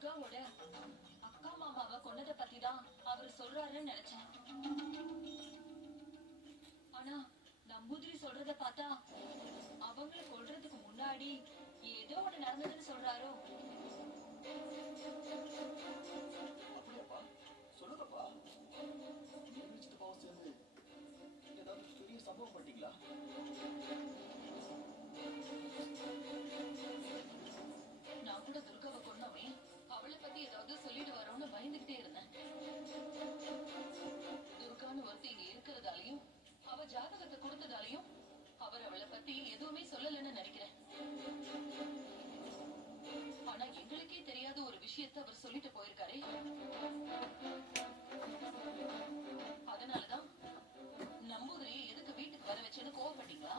துர்காவோட அக்கா மாமாவை கொன்னதை பத்தி தான் அவர் சொல்றாருன்னு நினைச்சேன். ஆனா நம்பூதிரி சொல்றத பார்த்தா அவங்களை கொல்றதுக்கு முன்னாடி ஏதோ ஒண்ணு நடந்ததுன்னு சொல்றாரோ? அப்படியாப்பா? சொல்லுங்கப்பா. நீங்க சித்தப்பாவும் சேர்ந்து ஏதாவது பெரிய சம்பவம் பண்ணிட்டீங்களா? விஷயத்தை அவர் சொல்லிட்டு போயிருக்காரே. அதனாலதான் நம்பூதிரியை எதுக்கு வீட்டுக்கு வர வச்சேன்னு கோவப்பட்டீங்களா?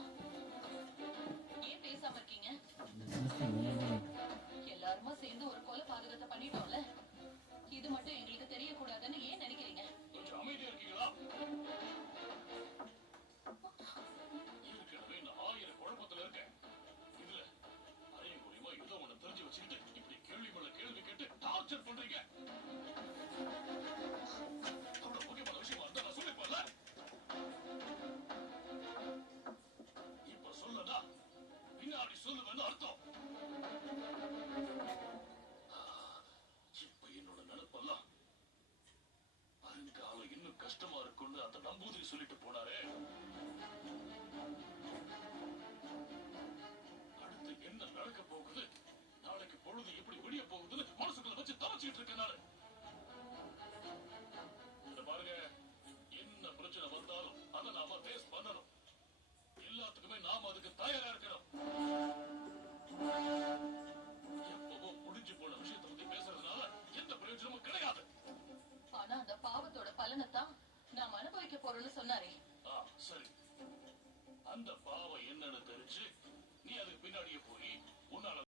அர்த்தம். இப்ப என்னோட நினைப்பெல்லாம் வருங்காலம் இன்னும் கஷ்டமா இருக்கும்னு அந்த நம்பூதிரி சொல்லிட்டு போனாரே. அடுத்து என்ன நடக்க போகுது? நாளைக்கு பொழுது எப்படி விடிய போகுதுன்னு மனசுக்குள்ள வச்சு தலைச்சிட்டு இருக்கேன் நானு. இந்த பாருங்க என்ன பிரச்சனை வந்தாலும் அதை நாம பேஸ் பண்ணணும். எல்லாத்துக்குமே நாம அதுக்கு தயாரா இருக்கிறோம் அந்த பாவை என்னன்னு தெரிஞ்சு நீ அதுக்கு பின்னாடியே போய் உன்னால